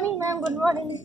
morning, ma'am. Good morning.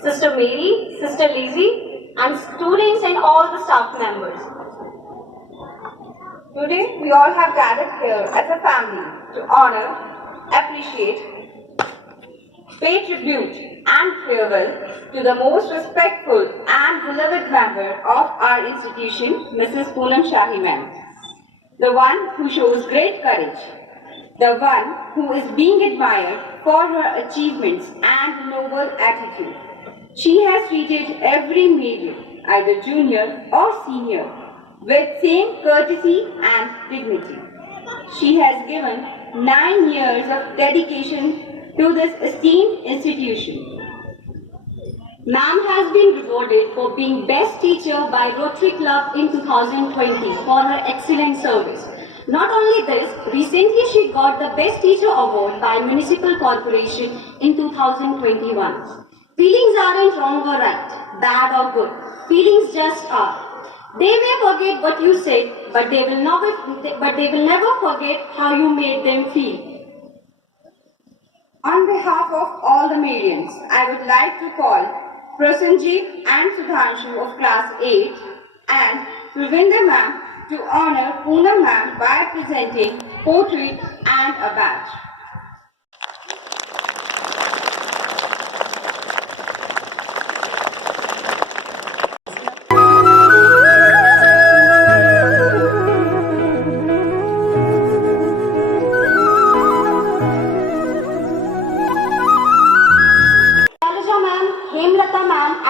Sister Mary, Sister Lizzie, and students and all the staff members. Today, we all have gathered here as a family to honor, appreciate, pay tribute, and farewell to the most respectful and beloved member of our institution, Mrs. Poonam Shahi ma'am. The one who shows great courage, the one who is being admired for her achievements and noble attitude. She has treated every male, either junior or senior, with same courtesy and dignity. She has given 9 years of dedication to this esteemed institution. Ma'am has been rewarded for being Best Teacher by Rotary Club in 2020 for her excellent service. Not only this, recently she got the Best Teacher Award by Municipal Corporation in 2021. Feelings aren't wrong or right, bad or good. Feelings just are. They may forget what you said, but they will never forget how you made them feel. On behalf of all the Marians, I would like to call Prasanjit and Sudhanshu of class 8 and Ravinder ma'am to honor Poonam ma'am by presenting portrait and a badge.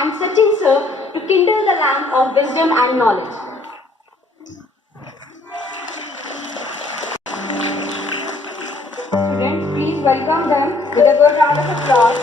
And Sachin sir to kindle the lamp of wisdom and knowledge. Students, please welcome them with a good round of applause.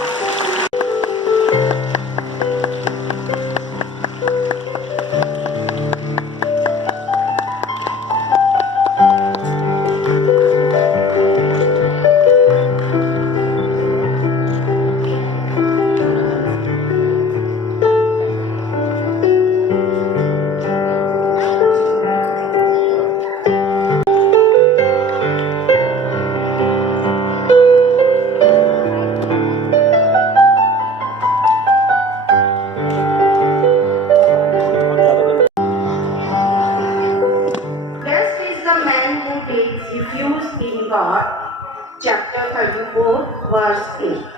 verse 8.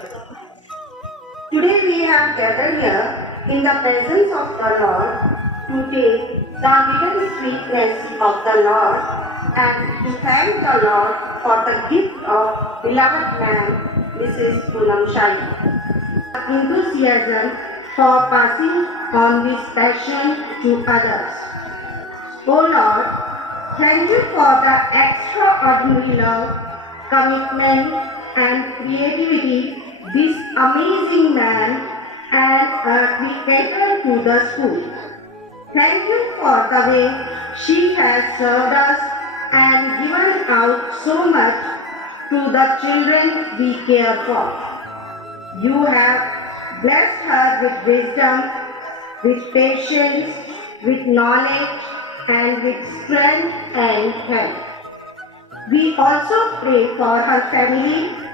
Today we have gathered here in the presence of the Lord to take the hidden sweetness of the Lord and to thank the Lord for the gift of beloved man, Mrs. Poonam Shai. Enthusiasm for passing on this passion to others. O Lord, thank you for the extraordinary love, commitment and creativity this amazing man and creator to the school. Thank you for the way she has served us and given out so much to the children we care for. You have blessed her with wisdom, with patience, with knowledge, and with strength and health. We also pray for her family.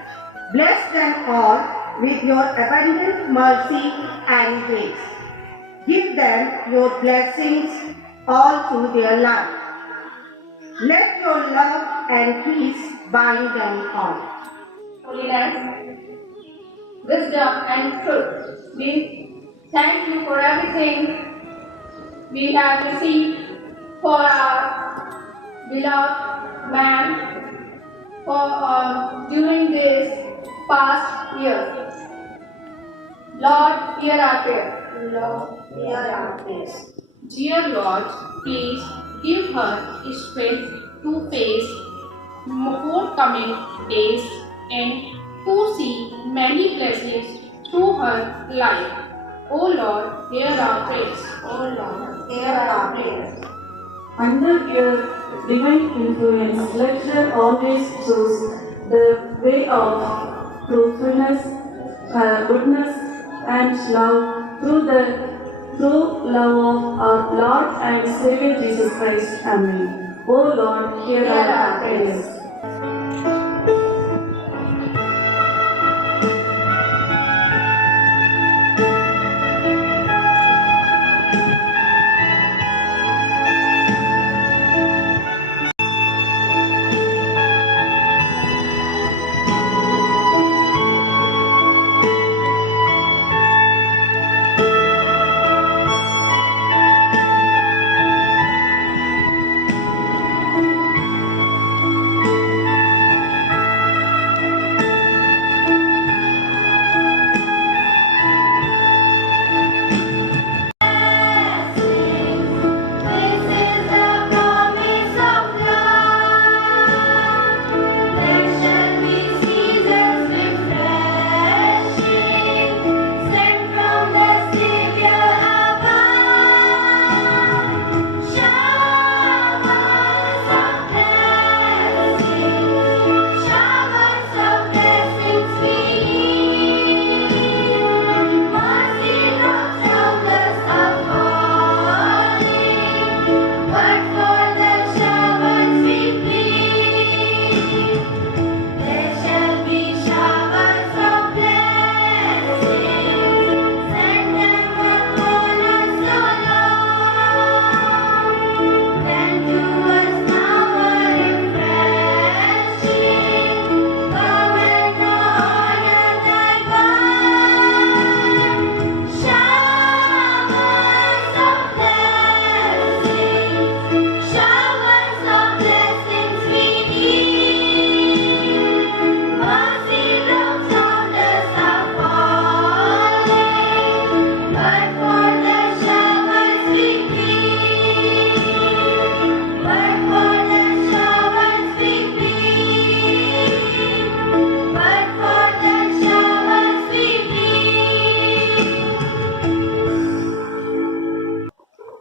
Bless them all with your abundant mercy and grace. Give them your blessings all through their life. Let your love and peace bind them all. Holiness, wisdom and truth. We thank you for everything we have received for our beloved man for during this past year. Lord, hear our prayer. Lord, hear our prayers. Dear Lord, please give her strength to face forthcoming days and to see many blessings through her life. O Lord, hear our prayers. O Lord, hear our prayers. Under your divine influence, let her always choose the way of truthfulness, goodness, and love through the true love of our Lord and Savior Jesus Christ. Amen. O Lord, hear our prayers.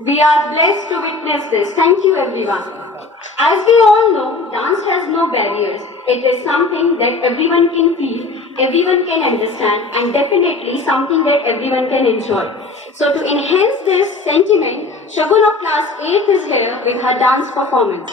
We are blessed to witness this. Thank you, everyone. As we all know, dance has no barriers. It is something that everyone can feel, everyone can understand, and definitely something that everyone can enjoy. So to enhance this sentiment, Shagun of class 8th is here with her dance performance.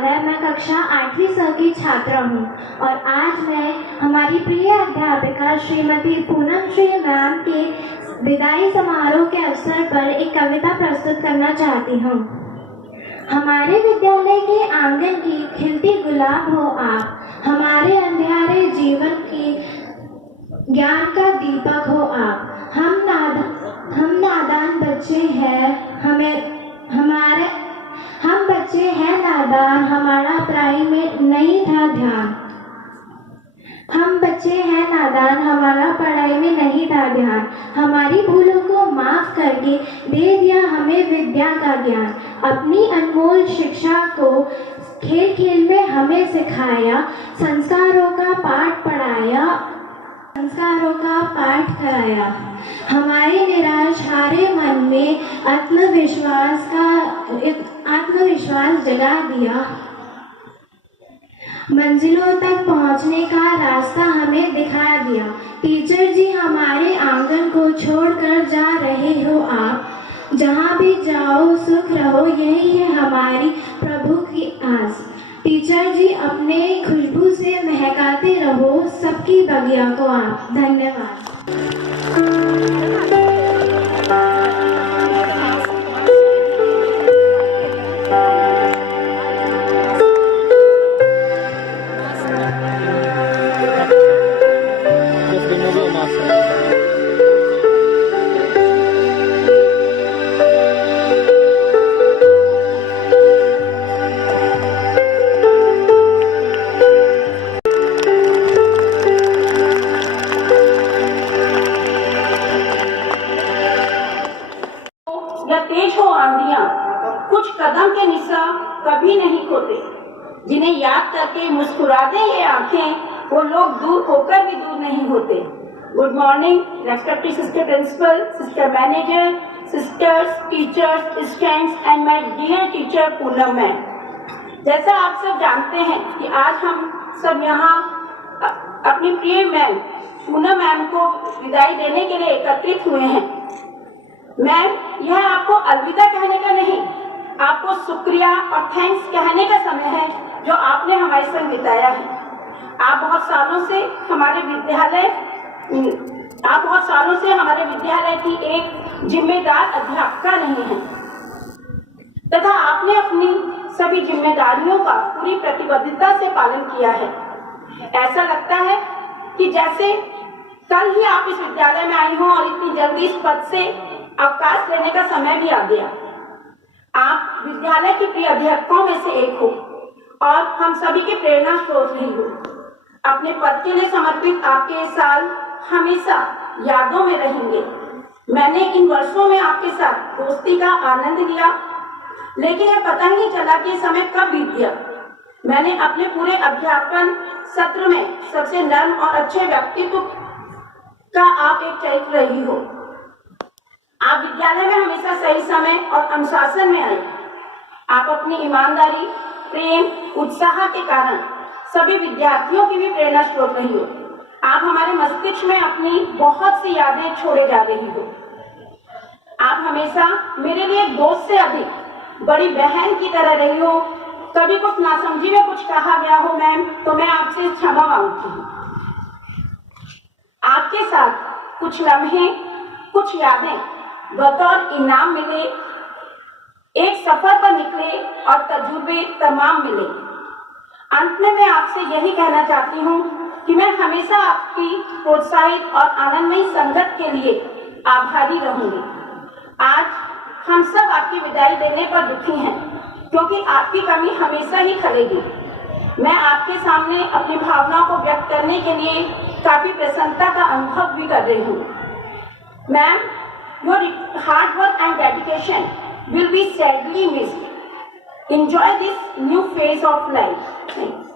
विद्यालय मैं कक्षा 8वीं स की छात्रा हूँ और आज मैं हमारी प्रिय अध्यापिका श्रीमती पूनम श्री मैम के विदाई समारोह के अवसर पर एक कविता प्रस्तुत करना चाहती हूँ। हमारे विद्यालय के आंगन की खिलती गुलाब हो आप, हमारे अंधियारे जीवन की ज्ञान का दीपक हो आप। हम नादान बच्चे हैं, हम बच्चे हैं नादान, हमारा पढ़ाई में नहीं था ध्यान। हम बच्चे हैं नादान, हमारा पढ़ाई में नहीं था ध्यान। हमारी भूलों को माफ करके दे दिया हमें विद्या का ज्ञान। अपनी अनमोल शिक्षा को खेल खेल में हमें सिखाया, संस्कारों का पाठ पढ़ाया, संस्कारों का पाठ कराया। हमारे निराश हारे मन में आत्मविश्वास जगा दिया। मंजिलों तक पहुंचने का रास्ता हमें दिखा दिया। टीचर जी हमारे आंगन को छोड़कर जा रहे हो आप, जहां भी जाओ सुख रहो यही है हमारी प्रभु की आस। टीचर जी अपने खुशबू से महकाते रहो सबकी बगिया को आप। धन्यवाद। तेज हो आंधियां, कुछ कदम के निशा कभी नहीं खोते। जिन्हें याद करके मुस्कुरा दे ये आंखें, वो लोग दूर होकर भी दूर नहीं होते। Good morning respected sister principal, sister manager, sisters, teachers, students and my dear teacher Poonam ma'am. जैसा आप सब जानते हैं कि आज हम सब यहाँ अपनी प्रिय मैम पूनम मैम को विदाई देने के लिए एकत्रित हुए हैं। मैम, यह आपको अलविदा कहने का नहीं, आपको शुक्रिया और थैंक्स कहने का समय है जो आपने हमारे संग बिताया है। आप बहुत सालों से हमारे विद्यालय की एक जिम्मेदार अध्यापिका नहीं है तथा आपने अपनी सभी जिम्मेदारियों का पूरी प्रतिबद्धता से पालन किया है। ऐसा लगता है कि जैसे कल ही आप इस विद्यालय में आई हो और इतनी जल्दी इस पद से अवकाश लेने का समय भी आ गया। आप विद्यालय की प्रिय अध्यापकों में से एक हो और हम सभी के प्रेरणा स्रोत रही हो। अपने पद के लिए समर्पित आपके ये साल हमेशा यादों में रहेंगे। मैंने इन वर्षों में आपके साथ दोस्ती का आनंद लिया, लेकिन यह पता ही नहीं चला कि समय कब बीत गया। मैंने अपने पूरे अध्यापन सत्र में सबसे नर्म और अच्छे व्यक्तित्व का आप एक चरित्र रही हो। आप विद्यालय में हमेशा सही समय और अनुशासन में आए। आप अपनी ईमानदारी, प्रेम, उत्साह के कारण सभी विद्यार्थियों की भी प्रेरणा स्रोत रही हो। आप हमारे मस्तिष्क में अपनी बहुत सी यादें छोड़े जा रही हो। आप हमेशा मेरे लिए एक दोस्त से अधिक बड़ी बहन की तरह रही हो। कभी कुछ नासमझी में कुछ कहा गया हो मैम, तो मैं आपसे क्षमा मांगती हूँ। आपके साथ कुछ लम्हे, कुछ यादें बतौर इनाम मिले, एक सफर पर निकले और तजुर्बे तमाम मिले। अंत में मैं आपसे यही कहना चाहती हूँ कि मैं हमेशा आपकी प्रोत्साहित और आनंदमयी संगत के लिए आभारी रहूंगी। आज हम सब आपकी विदाई देने पर दुखी हैं, क्योंकि आपकी कमी हमेशा ही खलेगी। मैं आपके सामने अपनी भावनाओं को व्यक्त करने के लिए काफी प्रसन्नता का अनुभव भी कर रही हूँ। Ma'am, your hard work and dedication will be sadly missed. Enjoy this new phase of life. Thanks.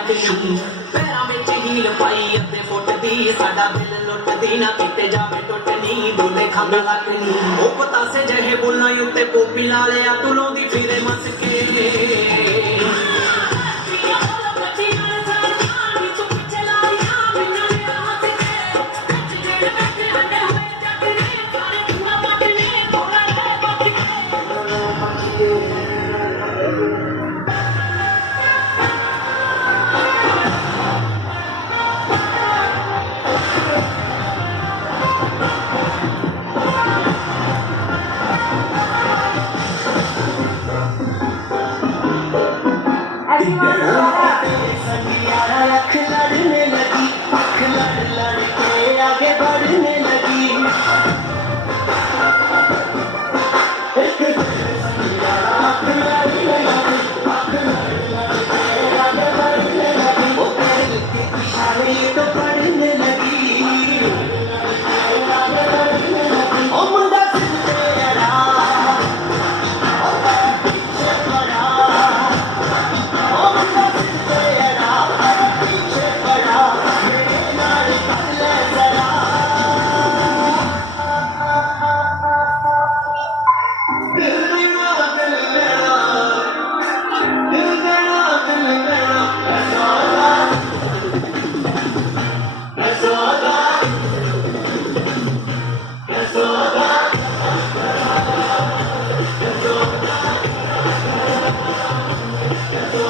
पैरां विच हील पाई अद्धे फुट दी साडा दिल लुटदी ना किते जावे टुटनी बोले खांदा लकनी ओ पतासे जहे बोलना उत्ते पोपी ला लिया तू लोंदी फिरे मस के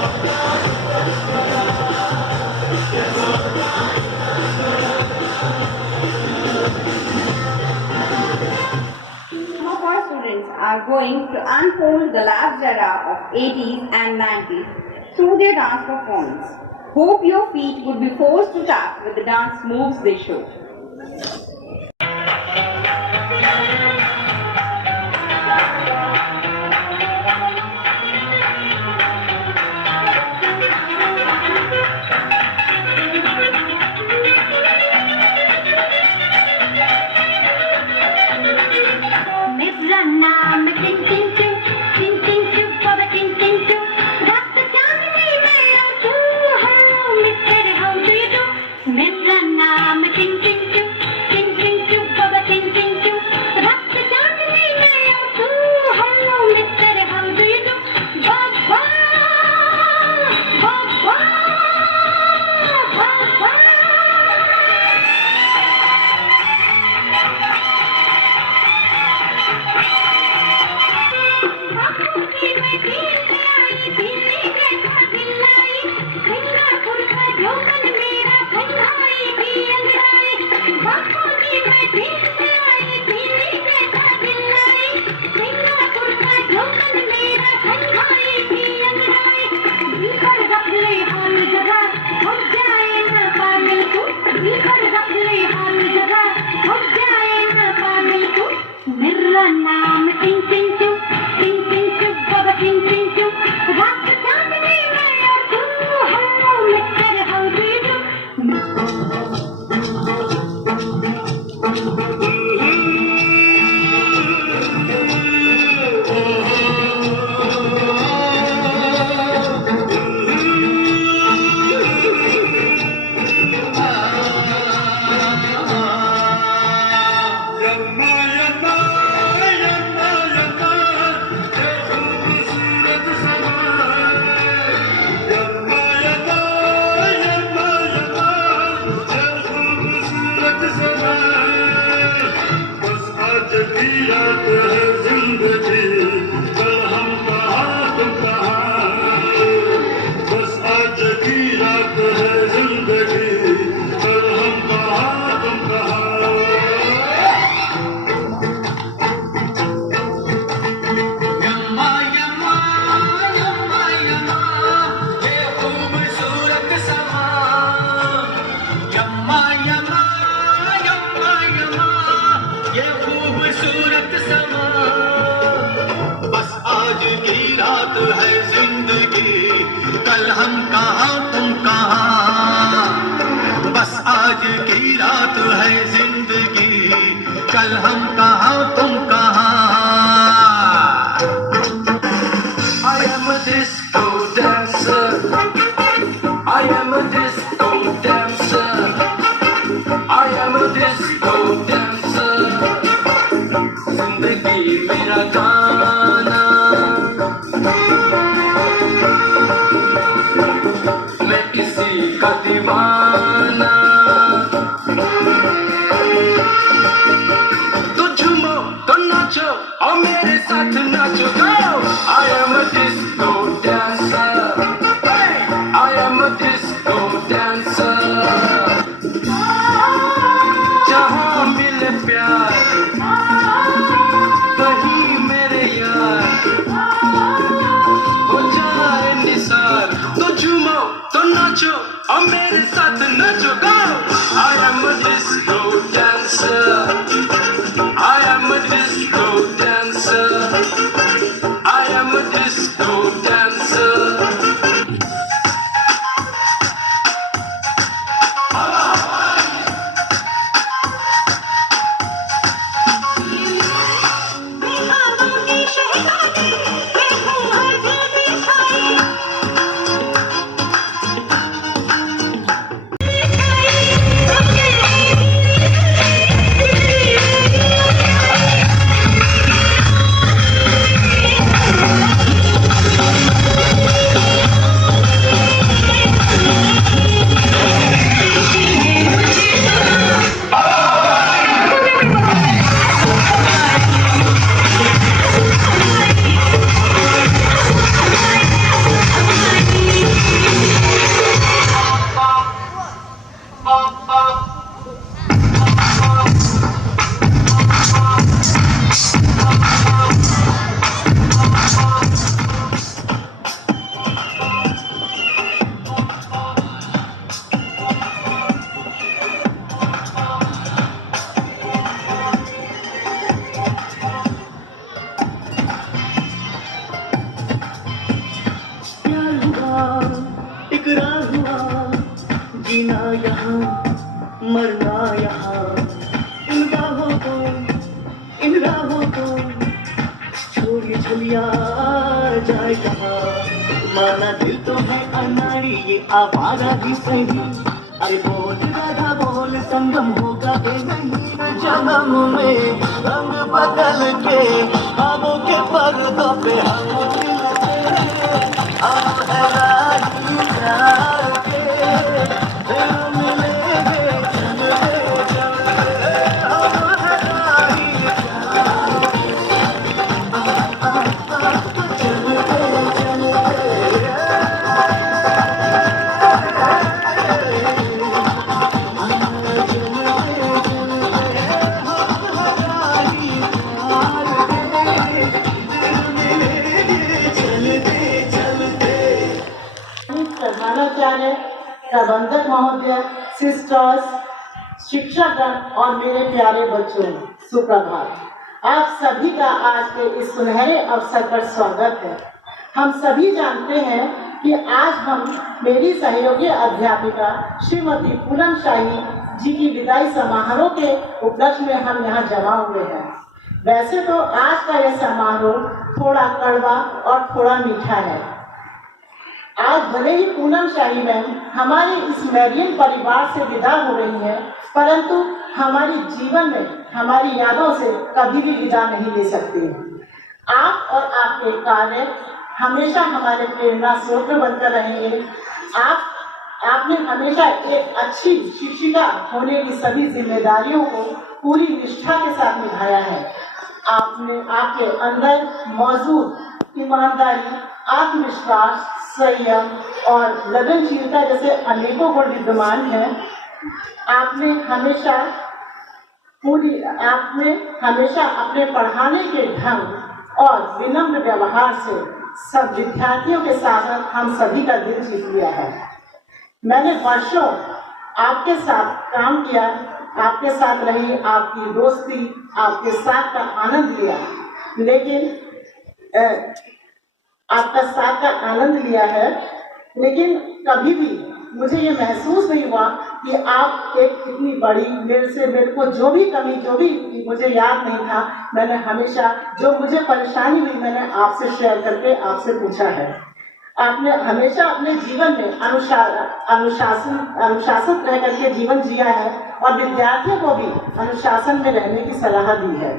Some of our students are going to unfold the last era of 80s and 90s through their dance performance. Hope your feet would be forced to tap with the dance moves they show. हुआ इकरार हुआ, जीना यहाँ मरना यहाँ, इन राहों को छोड़िए चलिया जाए कहाँ। माना दिल तो है अनाड़ी ये आवारा भी सही, अरे बोल राधा बोल संगम होगा भी नहीं। जन्म में रंग बदल के आबों के पर्दों पे हम मिलते, हम है राही प्यार के, दिल मिलेंगे चलते चलते, हम है राही प्रधानाचार्य, प्रबंधक महोदय, सिस्टर्स, शिक्षकगण और मेरे प्यारे बच्चों, सुप्रभात। आप सभी का आज के इस सुनहरे अवसर पर स्वागत है। हम सभी जानते हैं कि आज हम मेरी सहयोगी अध्यापिका श्रीमती पूनम शाही जी की विदाई समारोह के उपलक्ष्य में हम यहाँ जमा हुए हैं। वैसे तो आज का यह समारोह थोड़ा कड़वा और थोड़ा मीठा है। आज भले ही पूनम शाही मैम हमारे इस मैरियन परिवार से विदा हो रही हैं, परंतु हमारे जीवन में हमारी यादों से कभी भी विदा नहीं ले सकती। आप और आपके कार्य हमेशा हमारे प्रेरणा स्रोत बनकर रहेंगे। आपने हमेशा एक अच्छी शिक्षिका होने की सभी जिम्मेदारियों को पूरी निष्ठा के साथ निभाया है। आपके अंदर मौजूद ईमानदारी, आत्मविश्वास, संयम और लगनशीलता जैसे अनेकों गुण विद्यमान हैं। आपने हमेशा अपने पढ़ाने के ढंग और विनम्र व्यवहार से सब विद्यार्थियों के साथ हम सभी का दिल जीत लिया है। मैंने वर्षों आपके साथ काम किया, आपके साथ रही, आपकी दोस्ती, आपके साथ का आनंद लिया, लेकिन कभी भी मुझे ये महसूस नहीं हुआ कि आप एक इतनी बड़ी मेरे को जो भी मुझे याद नहीं था, मैंने हमेशा जो मुझे परेशानी हुई मैंने आपसे शेयर करके आपसे पूछा है। आपने हमेशा अपने जीवन में अनुशासित रह करके जीवन जिया है और विद्यार्थियों को भी अनुशासन में रहने की सलाह दी है।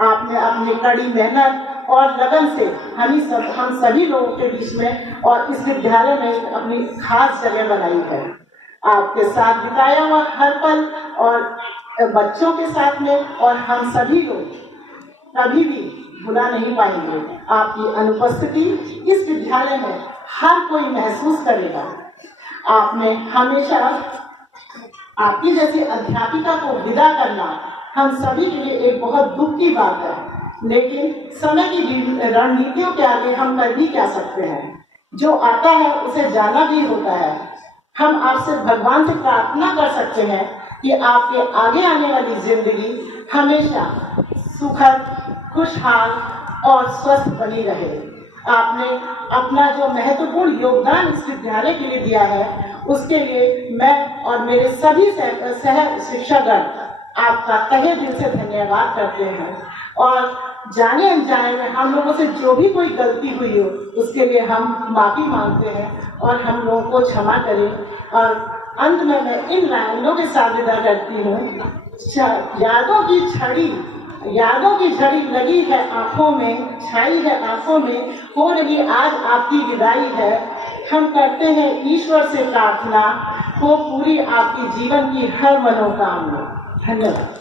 आपने अपनी कड़ी मेहनत और लगन से हम सभी लोगों के बीच में और इस विद्यालय में अपनी खास जगह बनाई है। आपके साथ बिताया हुआ हर पल और बच्चों के साथ में और हम सभी लोग कभी भी भुला नहीं पाएंगे। आपकी अनुपस्थिति इस विद्यालय में हर कोई महसूस करेगा। आपने हमेशा आपकी जैसी अध्यापिका को विदा करना हम सभी के लिए एक बहुत दुख की बात है, लेकिन समय की रणनीतियों के आगे हम कर भी क्या सकते हैं। जो आता है उसे जाना भी होता है। हम आपसे भगवान से प्रार्थना कर सकते हैं कि आपके आगे आने वाली जिंदगी हमेशा सुखद, खुशहाल और स्वस्थ बनी रहे। आपने अपना जो महत्वपूर्ण योगदान इस विद्यालय के लिए दिया है, उसके लिए मैं और मेरे सभी सह शिक्षकगण आपका तहे दिल से धन्यवाद करते हैं। और जाने अनजाने में हम लोगों से जो भी कोई गलती हुई हो उसके लिए हम माफ़ी मांगते हैं और हम लोगों को क्षमा करें। और अंत में मैं इन लाइनों के साथ विदा करती हूँ। यादों की झड़ी लगी है आंखों में, छाई है आंखों में, हो रही आज आपकी विदाई है। हम करते हैं ईश्वर से प्रार्थना, हो पूरी आपकी जीवन की हर मनोकामना। धन्यवाद।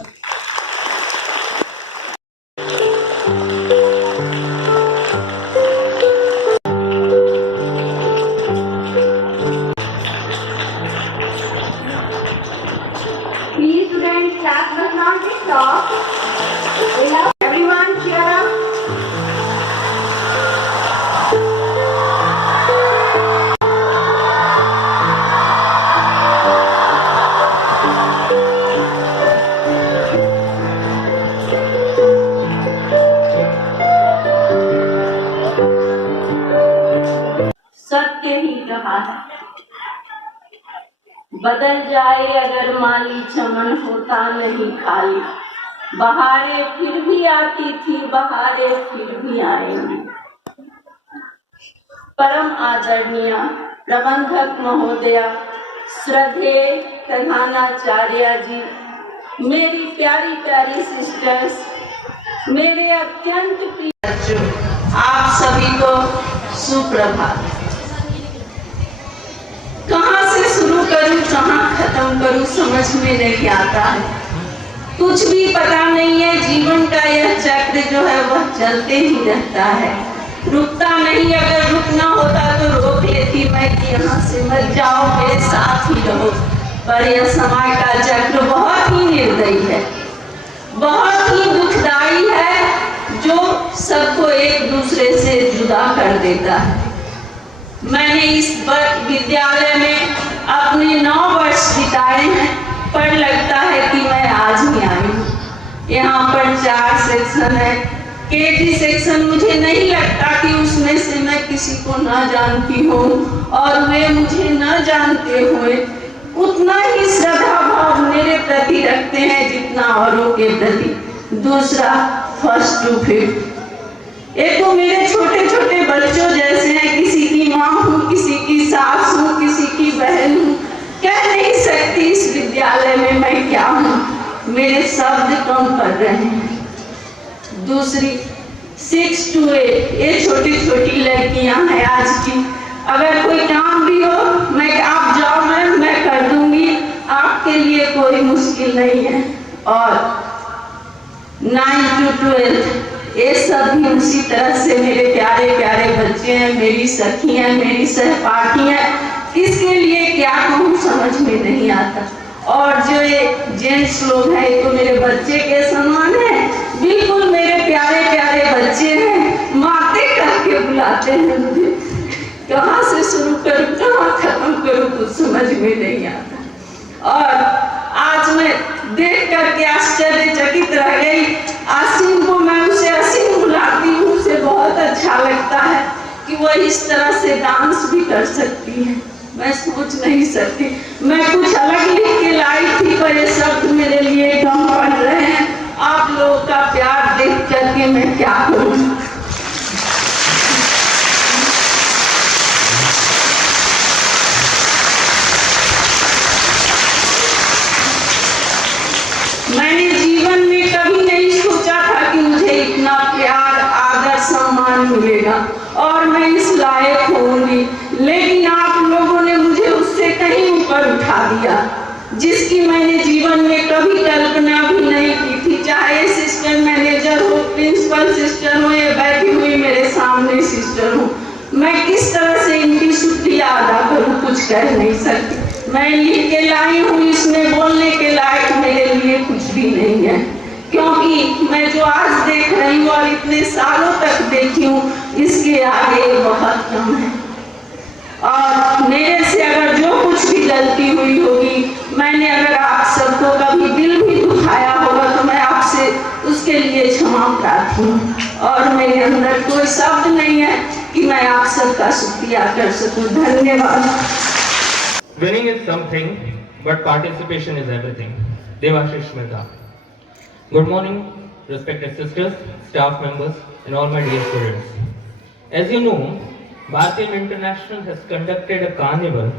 Please students, class must not be stopped. Everyone cheer up. ही कहा है। बदल जाए अगर माली चमन होता नहीं खाली, बहारें फिर भी आती थी, बहारें फिर भी आएंगी। परम आदरणीय प्रबंधक महोदया, श्रद्धेय प्रधानाचार्य जी, मेरी प्यारी प्यारी सिस्टर्स, मेरे अत्यंत प्रिय बच्चों, आप सभी को सुप्रभात। कहाँ से शुरू करूं, कहाँ खत्म करूं, समझ में नहीं आता है। कुछ भी पता नहीं है। जीवन का यह चक्र जो है वह चलते ही रहता है, रुकता नहीं। अगर रुकना होता तो रोक लेती मैं कि यहाँ से मत जाओ, मेरे साथ ही रहो। पर यह समय का चक्र बहुत ही निर्दयी है, बहुत ही दुखदाई है, जो सबको एक दूसरे से जुदा कर देता है। मैंने इस विद्यालय में अपने 9 वर्ष बिताए हैं, पर लगता है कि मैं आज ही आई हूँ। यहाँ पर 4 सेक्शन है। केजी सेक्शन मुझे नहीं लगता कि उसमें से मैं किसी को न जानती हूँ, और वे मुझे न जानते हुए उतना ही श्रद्धा भाव मेरे प्रति रखते हैं जितना औरों के प्रति। दूसरा, 1st to 5th, एक तो मेरे छोटे छोटे बच्चों जैसे हैं। किसी की माँ हूँ, किसी की सास हूँ, किसी की बहन हूँ। कह नहीं सकती इस विद्यालय में मैं क्या हूँ, मेरे शब्द कम पड़ रहे हैं। दूसरी, 6 to 8, ये छोटी छोटी लड़कियां हैं आज की। अगर कोई काम भी हो, मैं आप जाओ मैम, मैं कर दूंगी, आपके लिए कोई मुश्किल नहीं है। और 9 to 12, ये सब भी उसी तरह से मेरे प्यारे प्यारे बच्चे हैं, मेरी सखी हैं, मेरी सहपाठी हैं। किसके लिए क्या कहूँ समझ में नहीं आता। और जो ये जेंट्स लोग हैं, ये तो मेरे बच्चे के समान है, बिल्कुल मेरे प्यारे प्यारे बच्चे हैं। माते करके बुलाते हैं मुझे। कहाँ से शुरू करूँ, कहाँ खत्म करूँ, कुछ समझ में नहीं आता। और आज मैं देख करके आश्चर्यचकित रह गई। आसीम को मैं उसे असीम बुलाती हूँ, उसे बहुत अच्छा लगता है कि वो इस तरह से डांस भी कर सकती है। मैं सोच नहीं सकती। मैं कुछ अलग लिख के लाई थी, पर ये शब्द मेरे लिए कम पड़ रहे हैं। आप लोगों का प्यार देख करके मैं क्या करूँ। मैंने जीवन में कभी नहीं सोचा था कि मुझे इतना प्यार, आदर, सम्मान मिलेगा और मैं इस लायक होंगी। लेकिन आप लोगों ने मुझे उससे कहीं ऊपर उठा दिया, जिसकी मैंने जीवन में कभी कल्पना भी नहीं की थी। चाहे असिस्टेंट मैनेजर हो, प्रिंसिपल सिस्टर हो, या बैठी हुई मेरे सामने सिस्टर हो, मैं किस तरह से इनकी शुक्रिया अदा करूं, कुछ कह नहीं सकती। मैं लिख के लाई हूँ, इसमें बोलने के लायक मेरे लिए कुछ भी नहीं है, क्योंकि मैं जो आज देख रही हूँ और इतने सालों तक देखी हूँ, इसके आगे बहुत कम है। और मेरे से अगर जो कुछ भी गलती हुई होगी, मैंने अगर आप सबको कभी दिल भी दुखाया होगा, तो मैं आपसे उसके लिए क्षमा प्रार्थी हूँ। और मेरे अंदर कोई शब्द नहीं है कि मैं आप सबका शुक्रिया कर सकूं। धन्यवाद। Winning is something, but participation is everything. Devashish Mehta. Good morning, respected sisters, staff members, and all my dear students. As you know, Bharatiya International has conducted a carnival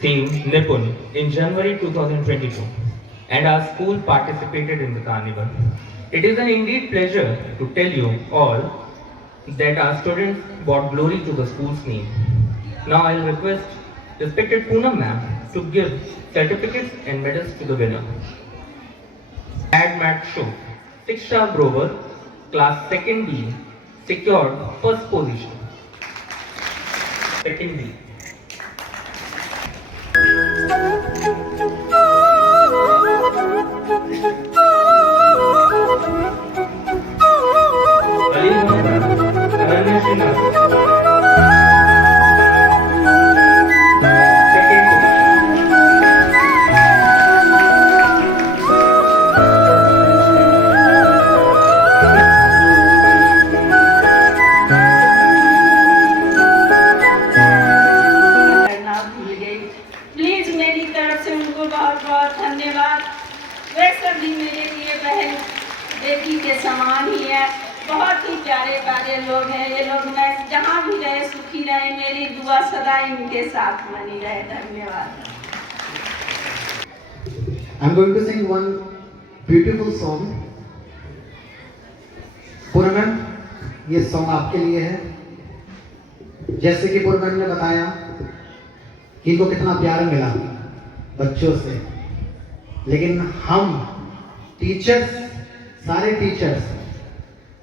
themed Nippon in January 2022, and our school participated in the carnival. It is an indeed pleasure to tell you all that our students brought glory to the school's name. Now I will request respected Poonam ma'am to give certificates and medals to the winner. Mat show, Siksha Grover, class 2nd B, secured first position. 2nd B. Ali Mohammed, Ananya Sinha. बेटी के समान ही है। बहुत ही प्यारे प्यारे लोग हैं ये लोग। मैं जहाँ भी रहे सुखी रहे, मेरी दुआ सदा इनके साथ बनी रहे। धन्यवाद। I'm going to sing one beautiful song. Poonam, ये सॉन्ग आपके लिए है। जैसे कि पूनम ने बताया कि इनको कितना प्यार मिला बच्चों से, लेकिन हम टीचर्स, सारे टीचर्स,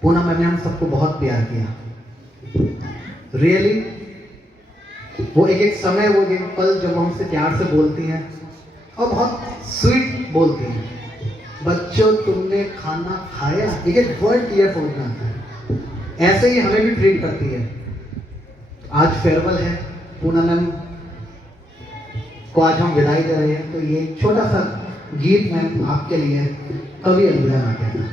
पूनम मैम ने हम सबको बहुत प्यार किया। रियली वो एक समय, वो एक पल जब हमसे प्यार से बोलती हैं और बहुत स्वीट बोलती हैं, बच्चों तुमने खाना खाया, एक वर्ड क्लियर बोलना है। ऐसे ही हमें भी ट्रीट करती है। आज फेयरवेल है, पूनम मैम को आज हम विदाई दे रहे हैं, तो ये छोटा सा गीत मैम आपके लिए कवि अलविदा ना कहना।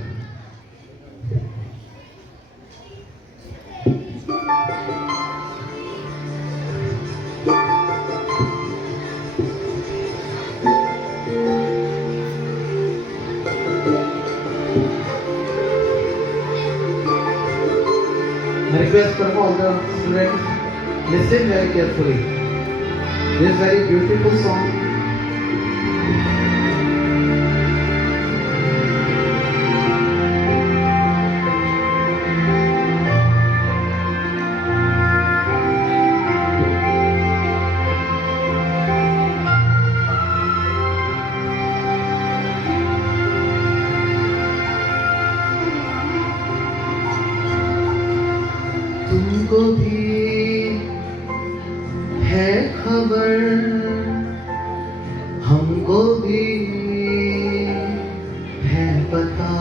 I request for all the students, listen very carefully. This very beautiful song. तुमको भी है खबर, हमको भी है पता,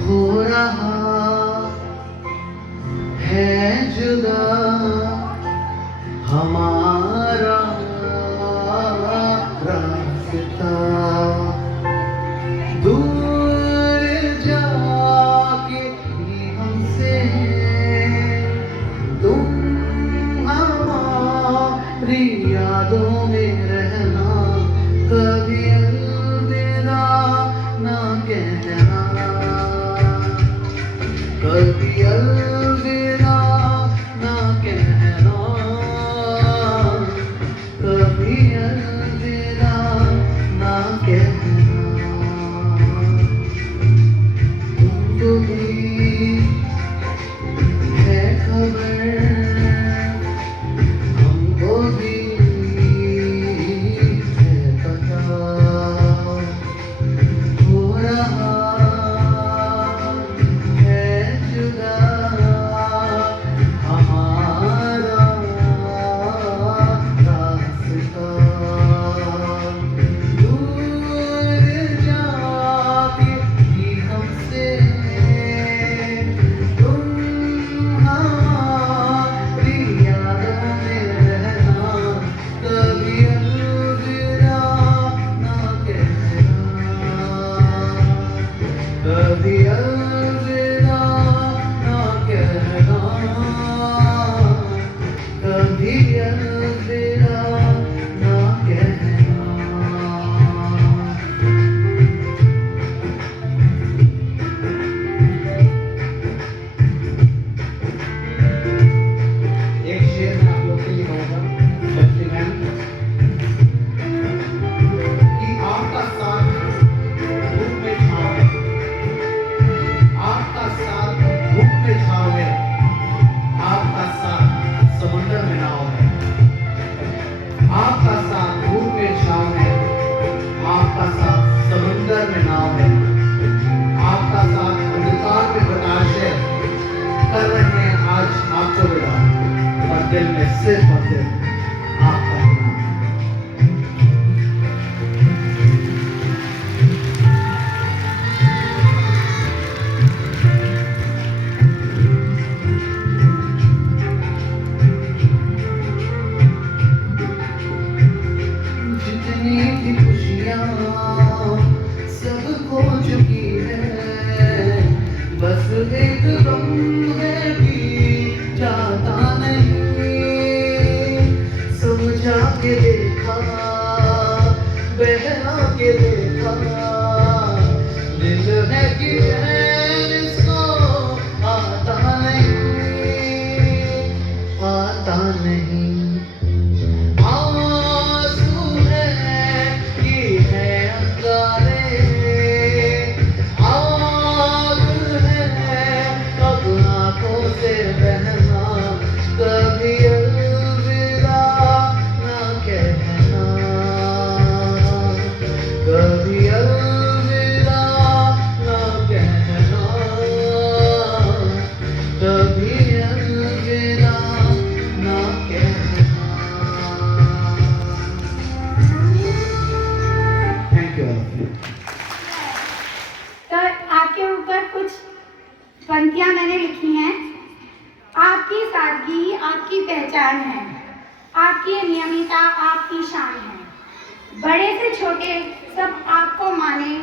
हो रहा है जुदा हमारा रास्ता। दूर जाके भी हमसे तुम हमारी यादों में रहना, कभी अलविदा ना कहना, कभी अलविदा ना कहना, कभी अलविदा ना कहना। तुमको भी है खबर, हमको भी है पता, हो रहा है जुदा हमारा रास्ता। दूर जाके भी हमसे तुम हमारी यादों में रहना, कभी अलविदा ना कहना, कभी अलविदा ना कहना, कभी अलविदा ना कहना। एक शेर मैं आप लोग के लिए कहूँगा, बच्चे मैम, कि आपका साथ धूप में छाँव है, आपका साथ धूप में छाँव है, आपका साथ समंदर में नाव है, आपका साथ धूप में छाँव है, आपका साथ समंदर में नाव है, आपका साथ अंधकार में प्रकाश है। कर रहे हैं आज आपको विदा, और दिल में सिर्फ और सिर्फ आपका ही नाम। जितनी भी खुशियाँ सब खो चुकी है, बस एक गम है कि जाता नहीं। नहीं, आंसू है ये है अंगारे, आग है अब आंखों से बहना, कभी अलविदा ना कहना, कभी अलविदा ना कहना, कभी अलविदा ना कहना। Thank you all of you. तो आपके ऊपर कुछ पंक्तियां मैंने लिखी हैं। आपकी सादगी आपकी पहचान है, आपकी नियमितता आपकी शान है, बड़े से छोटे सब आपको माने,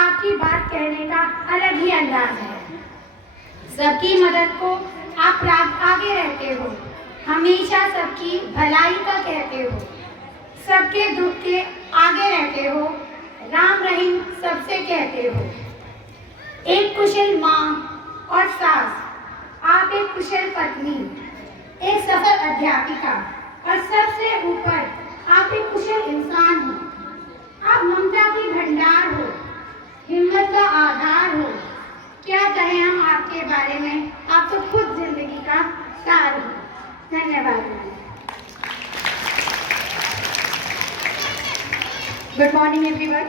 आपकी बात कहने का अलग ही अंदाज है। सबकी मदद को आप आगे रहते हो, हमेशा सबकी भलाई का कहते हो, सबके दुख के आगे रहते हो, राम रहीम सबसे कहते हो। एक कुशल माँ और सास, आप एक कुशल पत्नी, एक सफल अध्यापिका और सबसे ऊपर आप एक कुशल इंसान हो। आप ममता की भंडार हो, हिम्मत का आधार हो। क्या कहें हम आपके बारे में, आप तो खुद जिंदगी का सार हो। धन्यवाद। Good morning everyone.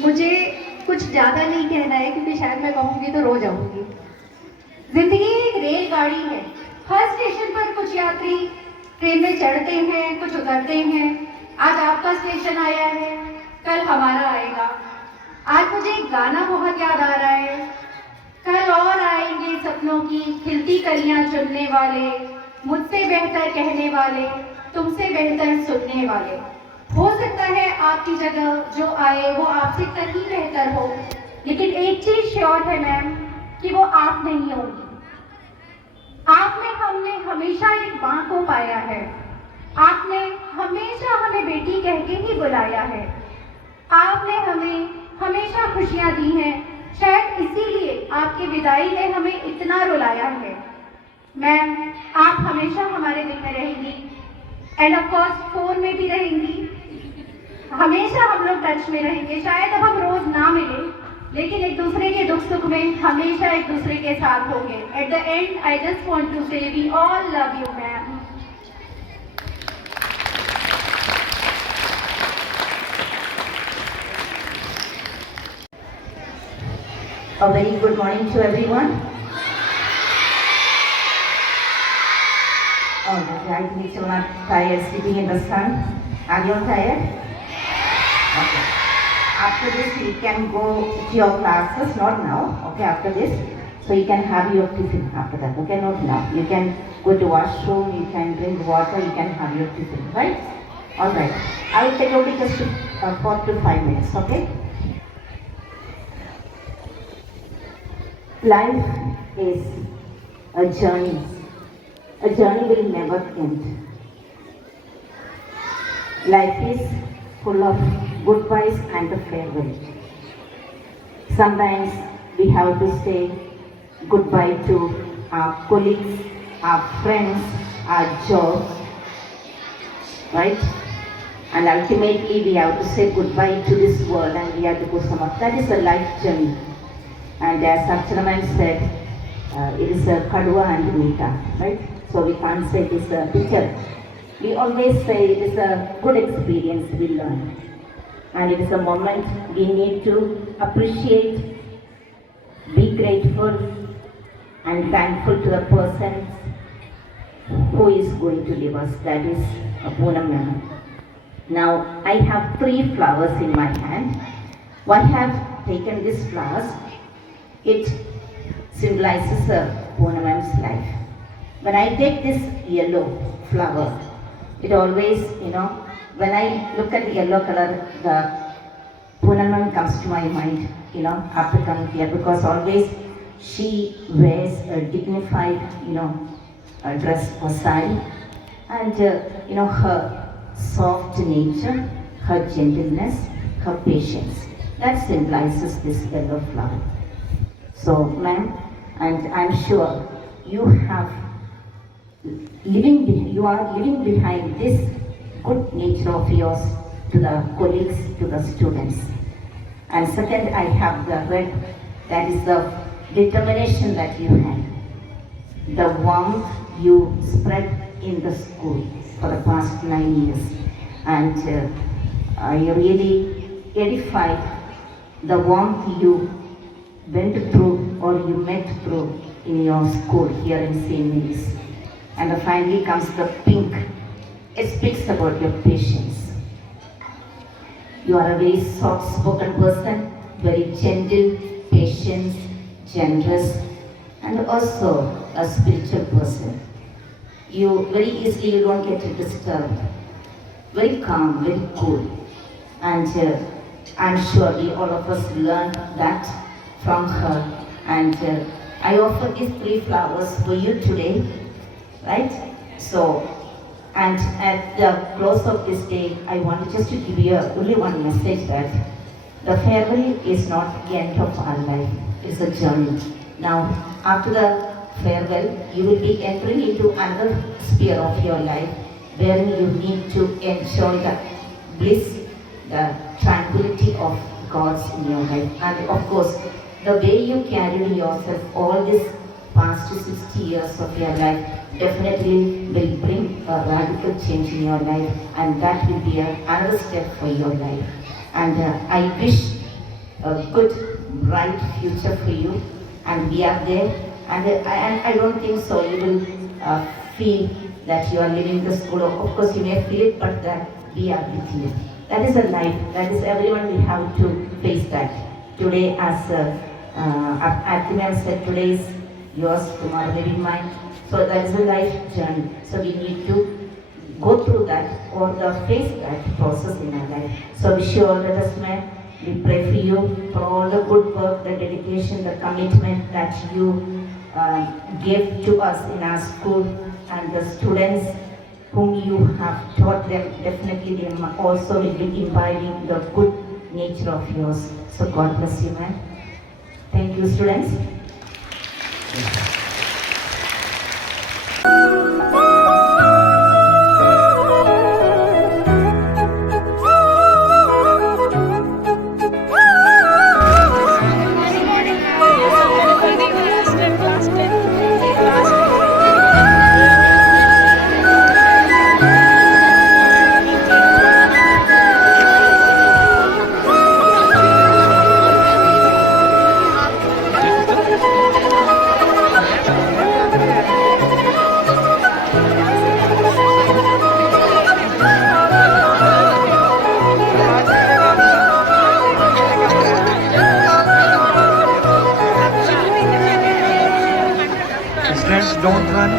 मुझे कुछ ज़्यादा नहीं कहना है क्योंकि शायद मैं कहूँगी तो रो जाऊँगी। जिंदगी एक रेलगाड़ी है, हर स्टेशन पर कुछ यात्री ट्रेन में चढ़ते हैं, कुछ उतरते हैं। आज आपका स्टेशन आया है, कल हमारा आएगा। आज मुझे एक गाना बहुत याद आ रहा है, कल और आएंगे सपनों की खिलती कलियां चुनने वाले, मुझसे बेहतर कहने वाले, तुमसे बेहतर सुनने वाले। हो सकता है आपकी जगह जो आए वो आपसे कहीं बेहतर हो, लेकिन एक चीज श्योर है मैम कि वो आप नहीं होंगी। आप में हमने हमेशा एक माँ को पाया है, आपने हमेशा हमें बेटी कह के ही बुलाया है, आपने हमें हमेशा खुशियाँ दी हैं, शायद इसीलिए आपकी विदाई ने हमें इतना रुलाया है। मैम आप हमेशा हमारे दिल में रहेंगी एंड ऑफ कोर्स फोन में भी रहेंगी। हमेशा हम लोग टच में रहेंगे, शायद अब हम रोज ना मिले लेकिन एक दूसरे के दुख सुख में हमेशा एक दूसरे के साथ होंगे। At the end I just want to say we all love you ma'am. A very good morning to everyone. Oh, I think you're not tired sleeping in the sun. Are you tired? Okay. After this, you can go to your classes, not now, okay, after this. So you can have your tiffin after that, okay, not now. You can go to washroom, you can drink water, you can have your tiffin, right? All right. I will take only just 4 to 5 minutes, okay? Life is a journey. A journey will never end. Life is full of goodbyes and farewell. Sometimes we have to say goodbye to our colleagues, our friends, our job, right? And ultimately we have to say goodbye to this world and we have to go somewhere. That is a life journey. And as Aksharaman said, it is a kadwa and meeta, right? So we can't say it is a picture. We always say it is a good experience we learn. And it is a moment we need to appreciate, be grateful and thankful to the person who is going to leave us, that is Poonam ma'am. Now I have 3 flowers in my hand. Why I have taken these flowers? It symbolizes Poonam ma'am's life. When I take this yellow flower, it always, when I look at the yellow color, the Poonam ma'am comes to my mind, after coming here, because always she wears a dignified, dress or sari, and her soft nature, her gentleness, her patience, that symbolizes this yellow flower. So, ma'am, and I'm sure you are living behind this good nature of yours to the colleagues, to the students. And second, I have the red, that is the determination that you had, the warmth you spread in the school for the past 9 years. And you really edified the warmth you went through or you met through in your school here in St. Mary's. And finally comes the pink. It speaks about your patience. You are a very soft-spoken person, very gentle, patient, generous, and also a spiritual person. You very easily you don't get disturbed. Very calm, very cool. And I'm sure we all of us learned that from her. And I offer these 3 flowers for you today, right? So, and at the close of this day, I want just to give you only one message, that the farewell is not the end of our life, it's a journey. Now, after the farewell, you will be entering into another sphere of your life, where you need to enjoy the bliss, the tranquility of God's in your life. And of course, the way you carried yourself all these past 60 years of your life definitely will bring a radical change in your life, and that will be another step for your life. And I wish a good, bright future for you, and we are there. And I don't think so you will feel that you are leaving the school. Of course you may feel it, but that we are with you. That is a life. That is everyone will have to face that. Today, as Arthimam said, today is yours, tomorrow may be mine. So that is a life journey. So we need to go through that or face that process in our life. So wish you all the best, ma'am. We pray for you for all the good work, the dedication, the commitment that you gave to us in our school, and the students whom you have taught them, definitely they also will be imbibing the good nature of yours. So God bless you, ma'am. Thank you, students. Don't run.